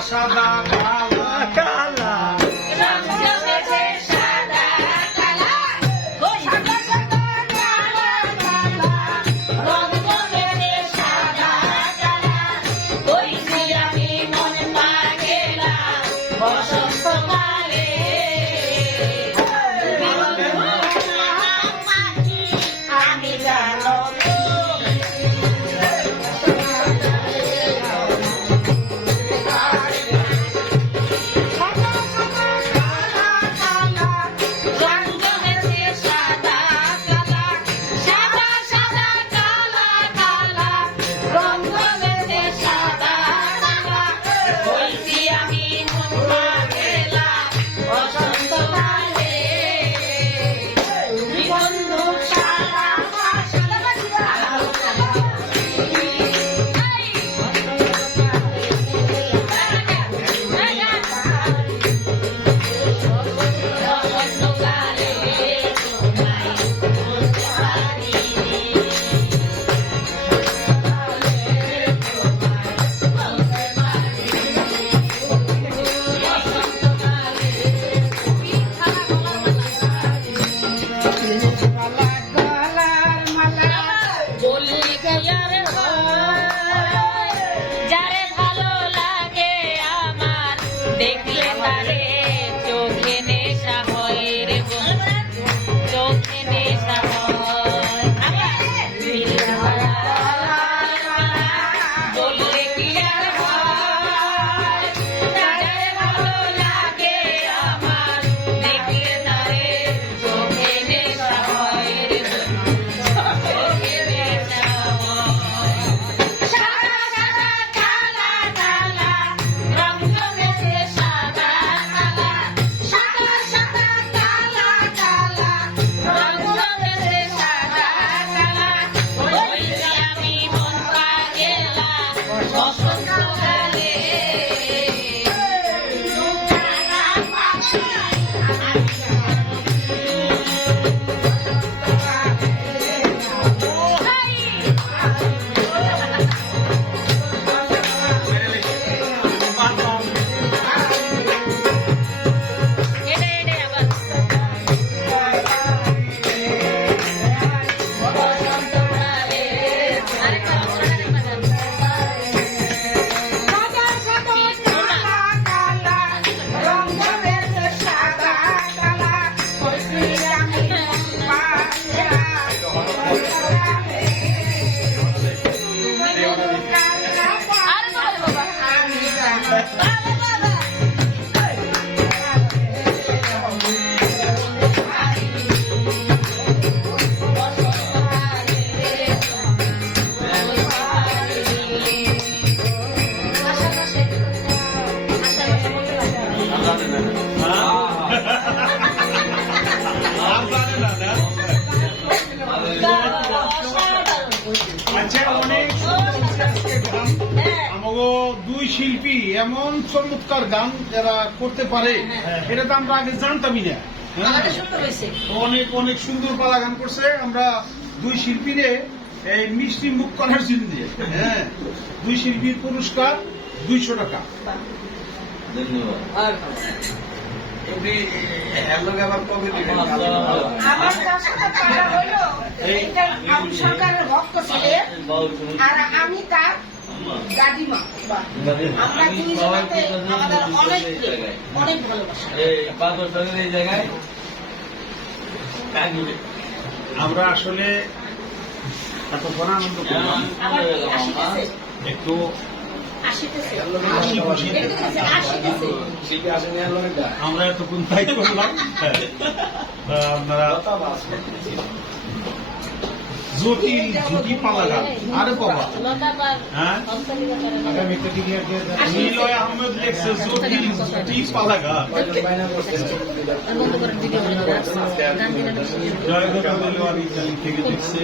সাদা বলো এমন চমৎকার গান যারা করতে পারে এটা তো আমরা আগে জানতামই না। হ্যাঁ? অনেক অনেক সুন্দর পালা গান করছে। আমরা দুই শিল্পীরে এই মিষ্টি মুখ করার জন্য হ্যাঁ। দুই শিল্পীর পুরস্কার দুইশো টাকা। আর আমি তার দাদিমা বাহ। আমরা আমাদের অনেক অনেক ভালোবাসা। আমরা আসলে এতক্ষণ আনন্দ করলাম। একটু আমরা এতক্ষণ তাই করলাম। হ্যাঁ। আপনারা জটিল ঝুঁকি পালা গান আরে বাবা। হ্যাঁ? নিলয় আহমেদ লেখছে জটিল জুটি পালা গান জয়গত দেলোয়ারি থেকে লিখছে